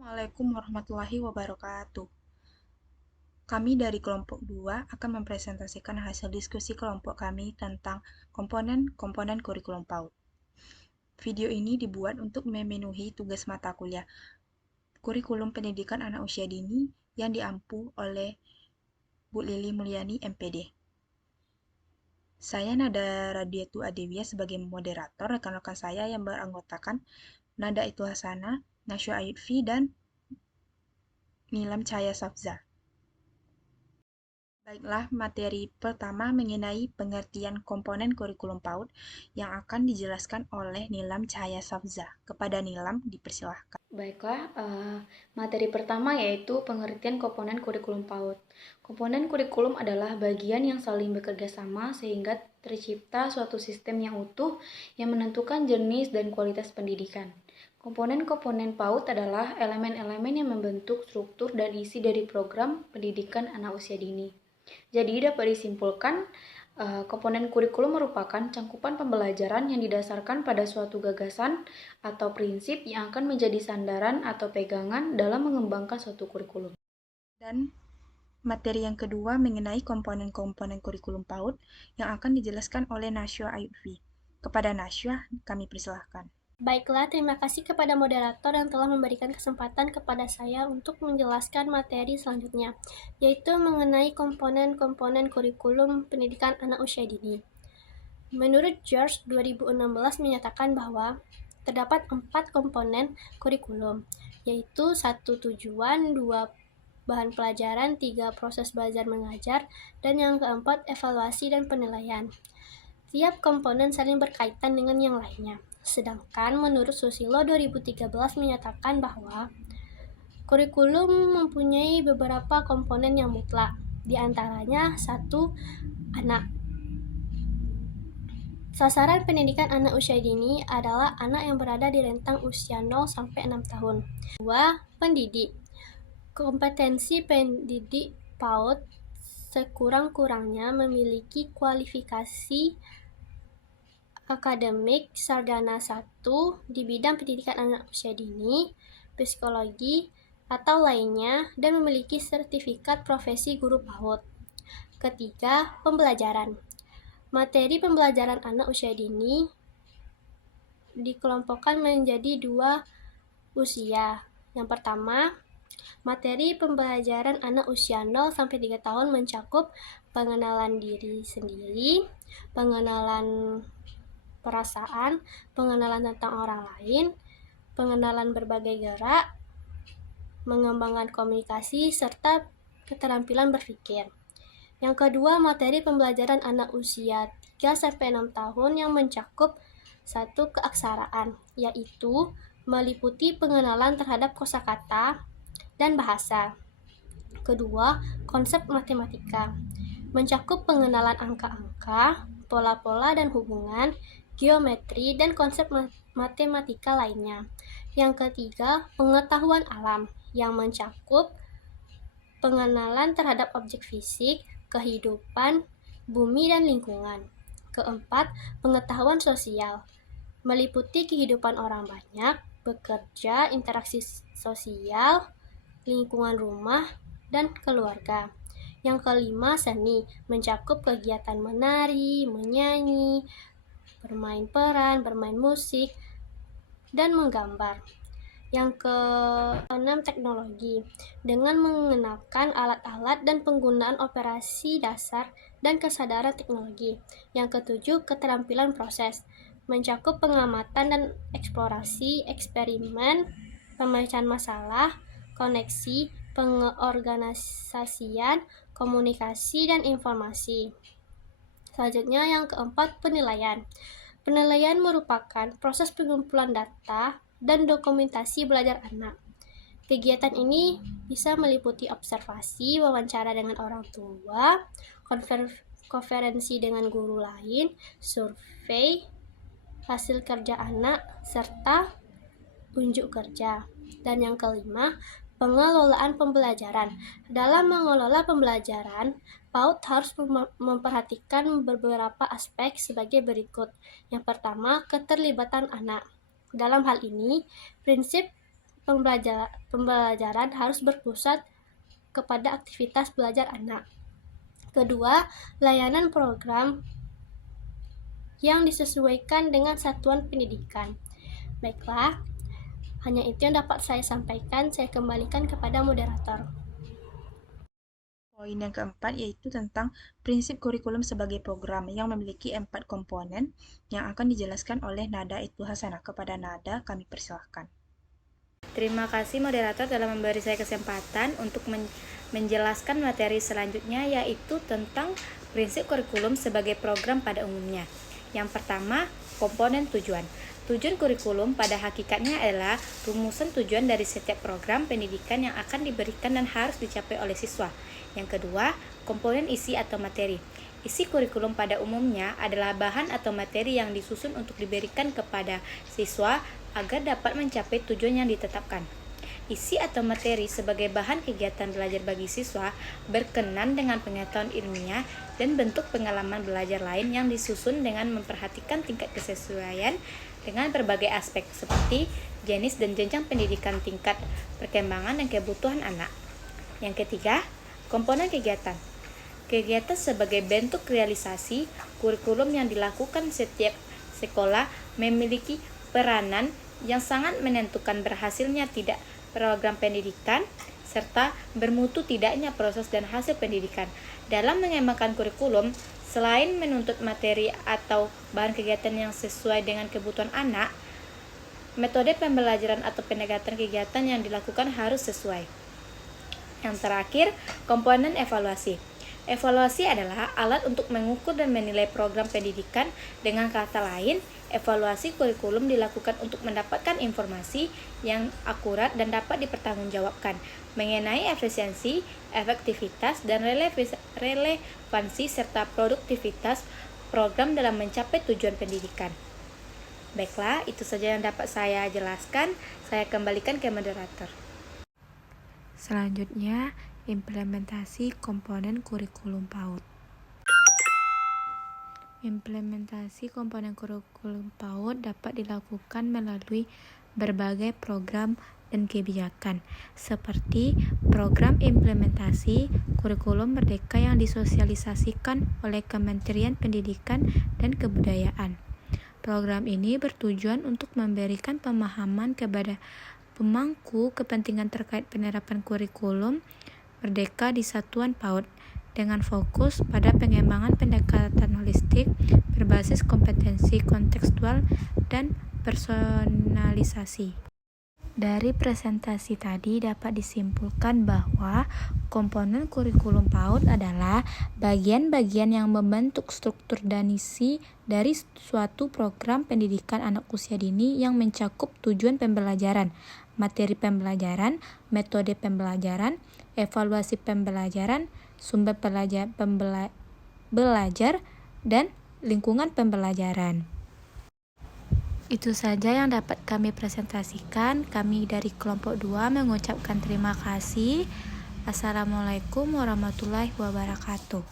Assalamualaikum warahmatullahi wabarakatuh. Kami dari kelompok 2 akan mempresentasikan hasil diskusi kelompok kami tentang komponen-komponen kurikulum PAUD. Video ini dibuat untuk memenuhi tugas mata kuliah Kurikulum Pendidikan Anak Usia Dini yang diampu oleh Bu Lili Mulyani, MPD. Saya Nada Radiatu Adewia sebagai moderator, rekan-rekan saya yang beranggotakan Nada Itu Hasana, Nasya Ayudfi, dan Nilam Cahaya Safza. Baiklah, materi pertama mengenai pengertian komponen kurikulum PAUD yang akan dijelaskan oleh Nilam Cahaya Safza. Kepada Nilam, dipersilahkan. Baiklah, materi pertama yaitu pengertian komponen kurikulum PAUD. Komponen kurikulum adalah bagian yang saling bekerja sama sehingga tercipta suatu sistem yang utuh yang menentukan jenis dan kualitas pendidikan. Komponen-komponen PAUD adalah elemen-elemen yang membentuk struktur dan isi dari program pendidikan anak usia dini. Jadi dapat disimpulkan, komponen kurikulum merupakan cangkupan pembelajaran yang didasarkan pada suatu gagasan atau prinsip yang akan menjadi sandaran atau pegangan dalam mengembangkan suatu kurikulum. Dan materi yang kedua mengenai komponen-komponen kurikulum PAUD yang akan dijelaskan oleh Nasya Ayudfi. Kepada Nasya, kami persilahkan. Baiklah, terima kasih kepada moderator yang telah memberikan kesempatan kepada saya untuk menjelaskan materi selanjutnya, yaitu mengenai komponen-komponen kurikulum pendidikan anak usia dini. Menurut George 2016 menyatakan bahwa terdapat 4 komponen kurikulum, yaitu 1 tujuan, 2 bahan pelajaran, 3 proses belajar mengajar, dan yang keempat evaluasi dan penilaian. Tiap komponen saling berkaitan dengan yang lainnya. Sedangkan menurut Susilo 2013 menyatakan bahwa kurikulum mempunyai beberapa komponen yang mutlak, di antaranya 1. Anak. Sasaran pendidikan anak usia dini adalah anak yang berada di rentang usia 0 sampai 6 tahun. 2. Pendidik. Kompetensi pendidik PAUD sekurang-kurangnya memiliki kualifikasi akademik sarjana 1 di bidang pendidikan anak usia dini, psikologi, atau lainnya dan memiliki sertifikat profesi guru PAUD. Ketiga, pembelajaran. Materi pembelajaran anak usia dini dikelompokkan menjadi 2 usia. Yang pertama, materi pembelajaran anak usia 0 sampai 3 tahun mencakup pengenalan diri sendiri, pengenalan perasaan, pengenalan tentang orang lain, pengenalan berbagai gerak, mengembangkan komunikasi, serta keterampilan berpikir. Yang kedua, materi pembelajaran anak usia 3-6 tahun yang mencakup 1. Keaksaraan, yaitu meliputi pengenalan terhadap kosakata dan bahasa. Kedua, konsep matematika, mencakup pengenalan angka-angka, pola-pola dan hubungan, geometri, dan konsep matematika lainnya. Yang ketiga, pengetahuan alam, yang mencakup pengenalan terhadap objek fisik, kehidupan, bumi, dan lingkungan. Keempat, pengetahuan sosial, meliputi kehidupan orang banyak, bekerja, interaksi sosial, lingkungan rumah, dan keluarga. Yang kelima, seni, mencakup kegiatan menari, menyanyi, bermain peran, bermain musik, dan menggambar. Yang keenam, teknologi, dengan mengenalkan alat-alat dan penggunaan operasi dasar dan kesadaran teknologi. Yang ketujuh, keterampilan proses, mencakup pengamatan dan eksplorasi, eksperimen, pemecahan masalah, koneksi, pengorganisasian, komunikasi, dan informasi. Selanjutnya yang keempat, penilaian. Penilaian merupakan proses pengumpulan data dan dokumentasi belajar anak. Kegiatan ini bisa meliputi observasi, wawancara dengan orang tua, konferensi dengan guru lain, survei, hasil kerja anak, serta unjuk kerja. Dan yang kelima, pengelolaan pembelajaran. Dalam mengelola pembelajaran, PAUD harus memperhatikan beberapa aspek sebagai berikut. Yang pertama, keterlibatan anak. Dalam hal ini, prinsip pembelajaran harus berpusat kepada aktivitas belajar anak. Kedua, layanan program yang disesuaikan dengan satuan pendidikan. Baiklah, hanya itu yang dapat saya sampaikan. Saya kembalikan kepada moderator. Poin yang keempat yaitu tentang prinsip kurikulum sebagai program yang memiliki 4 komponen yang akan dijelaskan oleh Nada Ibtu Hasanah. Kepada Nada, kami persilahkan. Terima kasih moderator telah memberi saya kesempatan untuk menjelaskan materi selanjutnya, yaitu tentang prinsip kurikulum sebagai program pada umumnya. Yang pertama, komponen tujuan. Tujuan kurikulum pada hakikatnya adalah rumusan tujuan dari setiap program pendidikan yang akan diberikan dan harus dicapai oleh siswa. Yang kedua, komponen isi atau materi. Isi kurikulum pada umumnya adalah bahan atau materi yang disusun untuk diberikan kepada siswa agar dapat mencapai tujuan yang ditetapkan. Isi atau materi sebagai bahan kegiatan belajar bagi siswa berkenan dengan pengetahuan ilmiah dan bentuk pengalaman belajar lain yang disusun dengan memperhatikan tingkat kesesuaian dengan berbagai aspek seperti jenis dan jenjang pendidikan, tingkat perkembangan dan kebutuhan anak. Yang ketiga, komponen kegiatan. Kegiatan sebagai bentuk realisasi kurikulum yang dilakukan setiap sekolah memiliki peranan yang sangat menentukan berhasilnya tidak program pendidikan serta bermutu tidaknya proses dan hasil pendidikan. Dalam mengembangkan kurikulum, selain menuntut materi atau bahan kegiatan yang sesuai dengan kebutuhan anak, metode pembelajaran atau pendekatan kegiatan yang dilakukan harus sesuai. Yang terakhir, komponen evaluasi. Evaluasi adalah alat untuk mengukur dan menilai program pendidikan. Dengan kata lain, evaluasi kurikulum dilakukan untuk mendapatkan informasi yang akurat dan dapat dipertanggungjawabkan mengenai efisiensi, efektivitas, dan relevansi serta produktivitas program dalam mencapai tujuan pendidikan. Baiklah, itu saja yang dapat saya jelaskan. Saya kembalikan ke moderator. Selanjutnya, implementasi komponen kurikulum PAUD. Implementasi komponen kurikulum PAUD dapat dilakukan melalui berbagai program dan kebijakan, seperti program implementasi kurikulum merdeka yang disosialisasikan oleh Kementerian Pendidikan dan Kebudayaan. Program ini bertujuan untuk memberikan pemahaman kepada pemangku kepentingan terkait penerapan kurikulum merdeka di satuan PAUD dengan fokus pada pengembangan pendekatan holistik berbasis kompetensi kontekstual dan personalisasi. Dari presentasi tadi dapat disimpulkan bahwa komponen kurikulum PAUD adalah bagian-bagian yang membentuk struktur dan isi dari suatu program pendidikan anak usia dini yang mencakup tujuan pembelajaran, materi pembelajaran, metode pembelajaran, evaluasi pembelajaran, sumber belajar, dan lingkungan pembelajaran. Itu saja yang dapat kami presentasikan. Kami dari kelompok 2 mengucapkan terima kasih. Assalamualaikum warahmatullahi wabarakatuh.